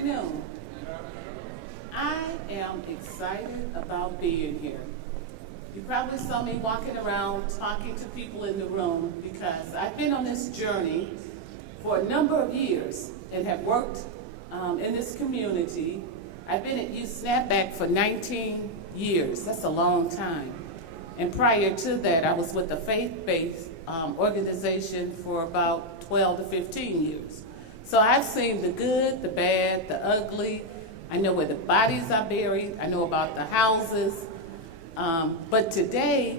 afternoon. I am excited about being here. You probably saw me walking around talking to people in the room because I've been on this journey for a number of years and have worked in this community. I've been at Youth Snapback for 19 years. That's a long time. And prior to that, I was with a faith-based organization for about 12 to 15 years. So I've seen the good, the bad, the ugly. I know where the bodies are buried. I know about the houses. But today,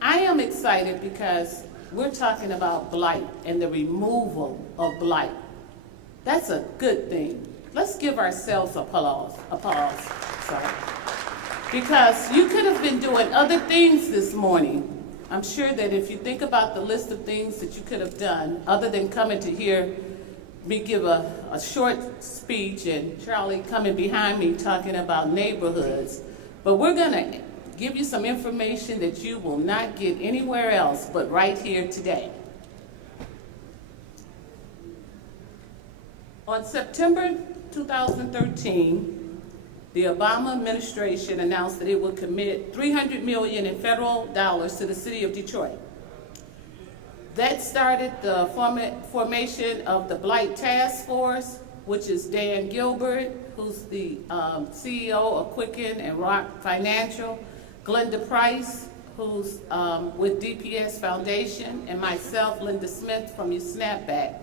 I am excited because we're talking about blight and the removal of blight. That's a good thing. Let's give ourselves a pause. Sorry. Because you could have been doing other things this morning. I'm sure that if you think about the list of things that you could have done, other than coming to hear me give a short speech and Charlie coming behind me talking about neighborhoods, but we're going to give you some information that you will not get anywhere else but right here today. On September 2013, the Obama administration announced that it would commit $300 million in federal dollars to the city of Detroit. That started the formation of the Blight Task Force, which is Dan Gilbert, who's the CEO of Quicken and Rock Financial, Glenda Price, who's with DPS Foundation, and myself, Linda Smith from Youth Snapback.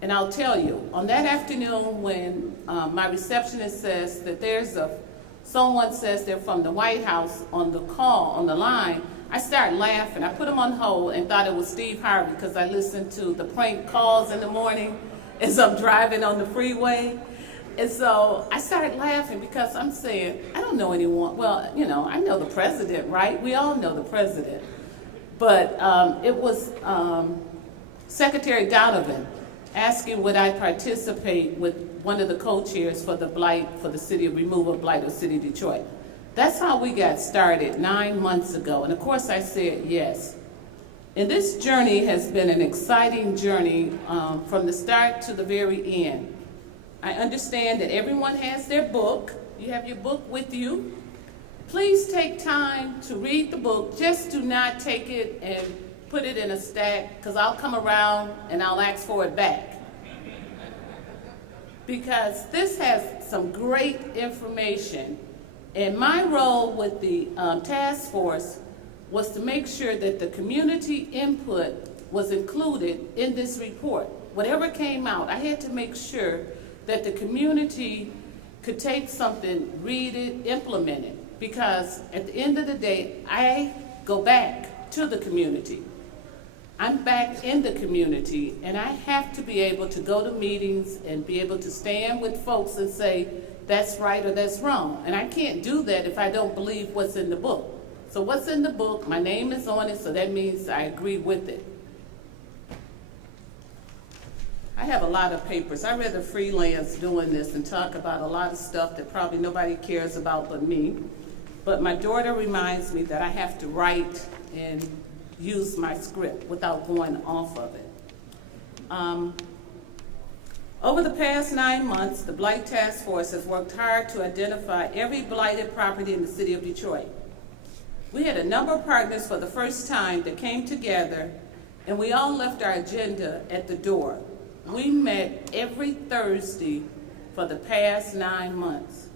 And I'll tell you, on that afternoon when my receptionist says that someone says they're from the White House on the call, on the line, I started laughing. I put them on hold and thought it was Steve Harvey because I listened to the prank calls in the morning as I'm driving on the freeway. And so I started laughing because I'm saying, I don't know anyone. Well, you know, I know the president, right? We all know the president. But it was Secretary Donovan asking would I participate with one of the co-chairs for the blight, for the city of removal of blight of City of Detroit. That's how we got started 9 months ago. And of course I said yes. And this journey has been an exciting journey from the start to the very end. I understand that everyone has their book. You have your book with you. Please take time to read the book. Just do not take it and put it in a stack, because I'll come around and I'll ask for it back. Because this has some great information. And my role with the task force was to make sure that the community input was included in this report. Whatever came out, I had to make sure that the community could take something, read it, implement it. Because at the end of the day, I go back to the community. I'm back in the community, and I have to be able to go to meetings and be able to stand with folks and say, that's right or that's wrong. And I can't do that if I don't believe what's in the book. So what's in the book, my name is on it, so that means I agree with it. I have a lot of papers. I rather freelance doing this and talk about a lot of stuff that probably nobody cares about but me. But my daughter reminds me that I have to write and use my script without going off of it. Over the past 9 months, the Blight Task Force has worked hard to identify every blighted property in the city of Detroit. We had a number of partners for the first time that came together, and we all left our agenda at the door. We met every Thursday for the past 9 months.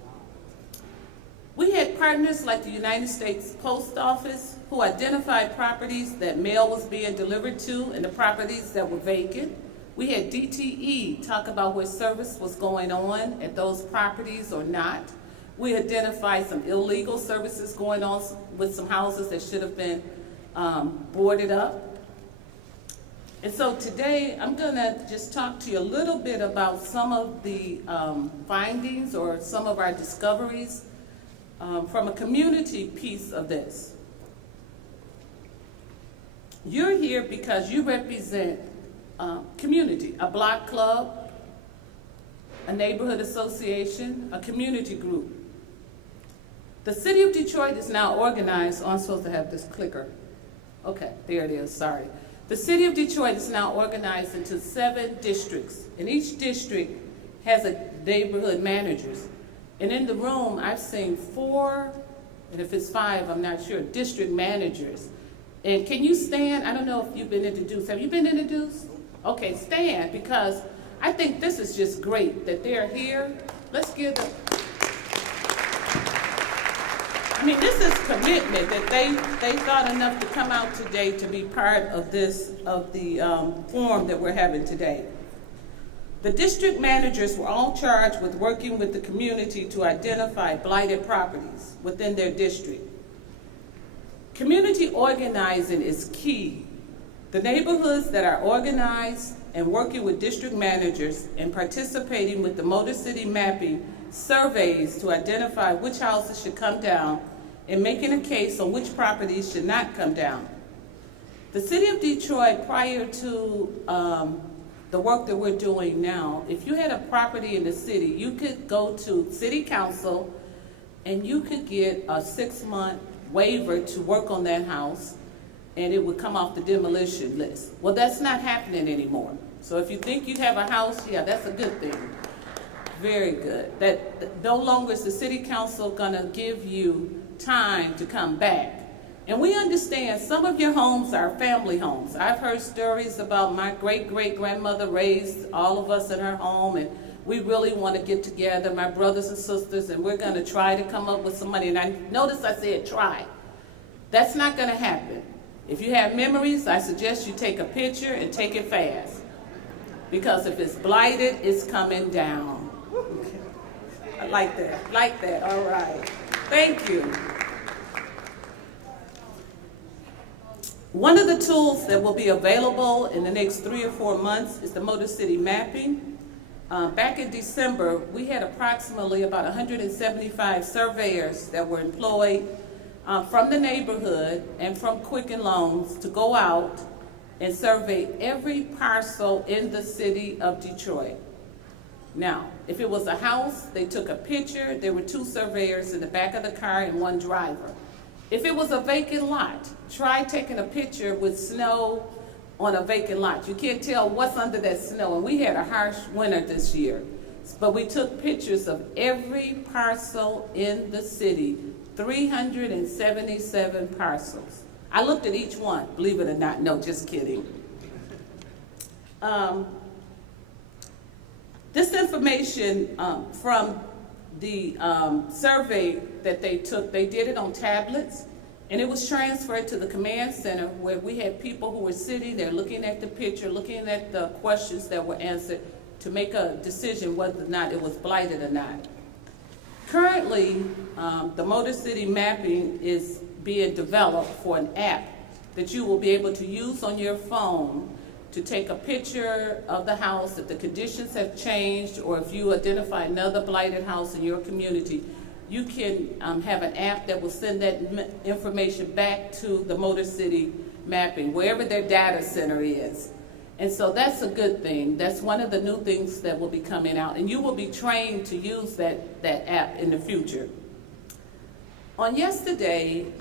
We had partners like the United States Post Office who identified properties that mail was being delivered to and the properties that were vacant. We had DTE talk about where service was going on at those properties or not. We identified some illegal services going on with some houses that should have been boarded up. And so today I'm going to just talk to you a little bit about some of the findings or some of our discoveries from a community piece of this. You're here because you represent community, a block club, a neighborhood association, a community group. The city of Detroit is now organized, I'm supposed to have this clicker. Okay, there it is, sorry. The city of Detroit is now organized into 7 districts, and each district has a neighborhood managers. And in the room, I've seen 4, and if it's 5, I'm not sure, district managers. And can you stand? I don't know if you've been introduced. Have you been introduced? Okay, stand, because I think this is just great that they're here. Let's give them. I mean, this is commitment that they thought enough to come out today to be part of this, of the forum that we're having today. The district managers were all charged with working with the community to identify blighted properties within their district. Community organizing is key. The neighborhoods that are organized and working with district managers and participating with the Motor City mapping surveys to identify which houses should come down and making a case on which properties should not come down. The City of Detroit, prior to the work that we're doing now, if you had a property in the city, you could go to City Council and you could get a 6-month waiver to work on that house, and it would come off the demolition list. Well, that's not happening anymore. So if you think you have a house, yeah, that's a good thing. Very good. That no longer is the City Council gonna give you time to come back. And we understand some of your homes are family homes. I've heard stories about my great-great-grandmother raised all of us in her home, and we really want to get together, my brothers and sisters, and we're going to try to come up with some money. And I notice I said try. That's not going to happen. If you have memories, I suggest you take a picture and take it fast. Because if it's blighted, it's coming down. I like that, all right. Thank you. One of the tools that will be available in the next 3 or 4 months is the Motor City mapping. Back in December, we had approximately about 175 surveyors that were employed from the neighborhood and from Quicken Loans to go out and survey every parcel in the city of Detroit. Now, if it was a house, they took a picture. There were 2 surveyors in the back of the car and 1 driver. If it was a vacant lot, try taking a picture with snow on a vacant lot. You can't tell what's under that snow, and we had a harsh winter this year. But we took pictures of every parcel in the city, 377 parcels. I looked at each one, believe it or not. No, just kidding. This information from the survey that they took, they did it on tablets, and it was transferred to the command center where we had people who were sitting there looking at the picture, looking at the questions that were answered to make a decision whether or not it was blighted or not. Currently, the Motor City mapping is being developed for an app that you will be able to use on your phone to take a picture of the house if the conditions have changed, or if you identify another blighted house in your community. You can have an app that will send that information back to the Motor City mapping, wherever their data center is. And so that's a good thing. That's one of the new things that will be coming out, and you will be trained to use that app in the future. On yesterday,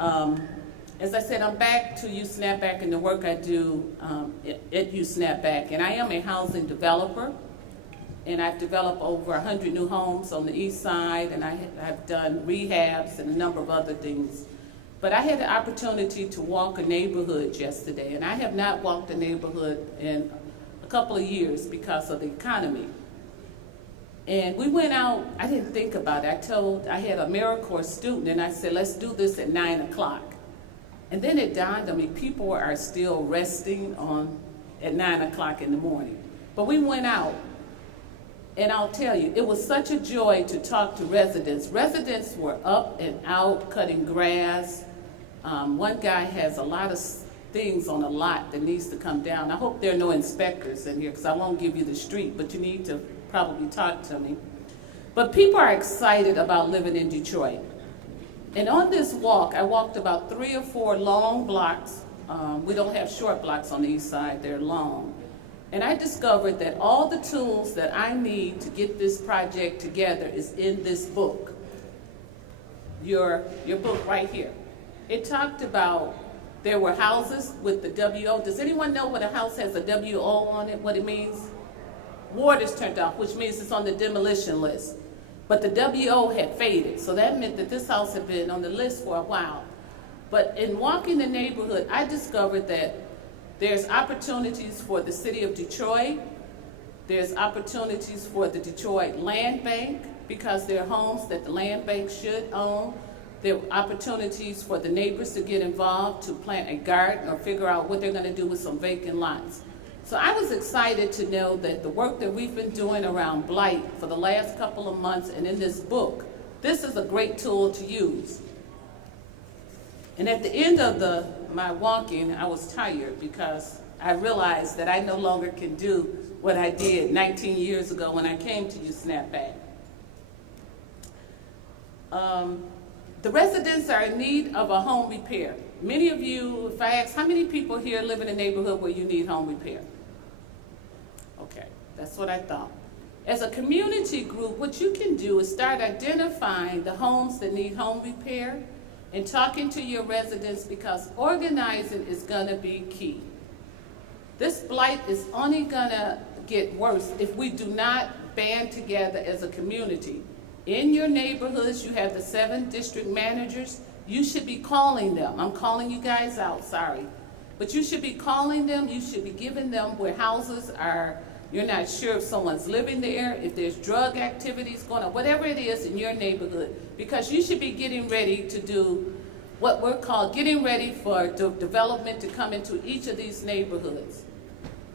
as I said, I'm back to USnapback and the work I do at USnapback, and I am a housing developer, and I've developed over 100 new homes on the east side, and I've done rehabs and a number of other things. But I had the opportunity to walk a neighborhood yesterday, and I have not walked a neighborhood in a couple of years because of the economy. And we went out, I didn't think about it. I had a AmeriCorps student, and I said, let's do this at 9 o'clock. And then it dawned on me, people are still resting at 9 o'clock in the morning. But we went out, and I'll tell you, it was such a joy to talk to residents. Residents were up and out cutting grass. One guy has a lot of things on a lot that needs to come down. I hope there are no inspectors in here, because I won't give you the street, but you need to probably talk to me. But people are excited about living in Detroit. And on this walk, I walked about 3 or 4 long blocks. We don't have short blocks on the east side, they're long. And I discovered that all the tools that I need to get this project together is in this book. Your book right here. It talked about, there were houses with the WO. Does anyone know what a house has a WO on it, what it means? water's turned off, which means it's on the demolition list. But the WO had faded, so that meant that this house had been on the list for a while. But in walking the neighborhood, I discovered that there's opportunities for the city of Detroit. There's opportunities for the Detroit Land Bank, because there are homes that the land bank should own. There are opportunities for the neighbors to get involved, to plant a garden or figure out what they're going to do with some vacant lots. So I was excited to know that the work that we've been doing around blight for the last couple of months and in this book, this is a great tool to use. And at the end of my walking, I was tired because I realized that I no longer can do what I did 19 years ago when I came to you, Snapback. The residents are in need of a home repair. Many of you, if I ask, how many people here live in a neighborhood where you need home repair? Okay, that's what I thought. As a community group, what you can do is start identifying the homes that need home repair and talking to your residents, because organizing is gonna be key. This blight is only gonna get worse if we do not band together as a community. In your neighborhoods, you have the 7 district managers. You should be calling them. I'm calling you guys out, sorry. But you should be calling them. You should be giving them where houses are, you're not sure if someone's living there, if there's drug activities going on, whatever it is in your neighborhood, because you should be getting ready to do what we're called getting ready for development to come into each of these neighborhoods.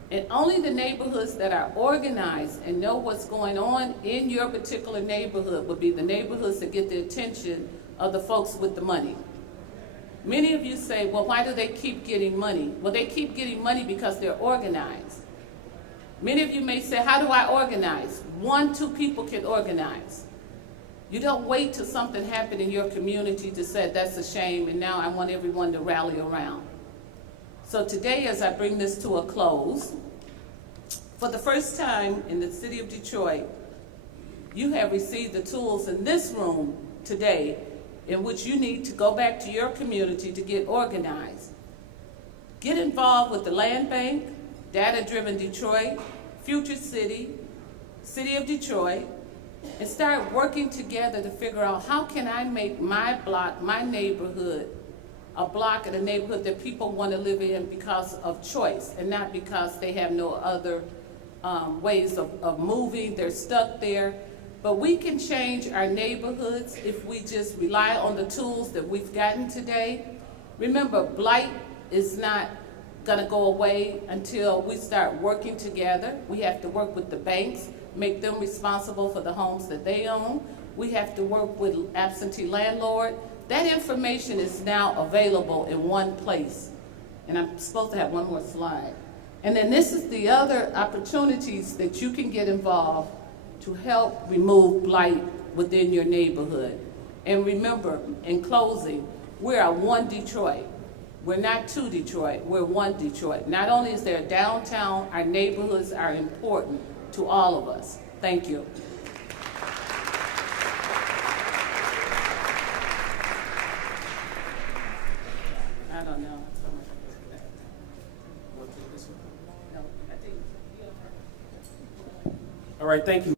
And only the neighborhoods that are organized and know what's going on in your particular neighborhood will be the neighborhoods that get the attention of the folks with the money. Many of you say, well, why do they keep getting money? Well, they keep getting money because they're organized. Many of you may say, how do I organize? 1, 2 people can organize. You don't wait till something happened in your community to say, that's a shame, and now I want everyone to rally around. So today, as I bring this to a close, for the first time in the city of Detroit, you have received the tools in this room today in which you need to go back to your community to get organized. Get involved with the Land Bank, Data-Driven Detroit, Future City, City of Detroit, and start working together to figure out how can I make my block, my neighborhood, a block in a neighborhood that people want to live in because of choice and not because they have no other ways of moving, they're stuck there. But we can change our neighborhoods if we just rely on the tools that we've gotten today. Remember, blight is not going to go away until we start working together. We have to work with the banks, make them responsible for the homes that they own. We have to work with absentee landlord. That information is now available in one place. And I'm supposed to have one more slide. And then this is the other opportunities that you can get involved to help remove blight within your neighborhood. And remember, in closing, we are one Detroit. We're not 2 Detroit, we're 1 Detroit. Not only is there a downtown, our neighborhoods are important to all of us. Thank you. I don't know. All right, thank you.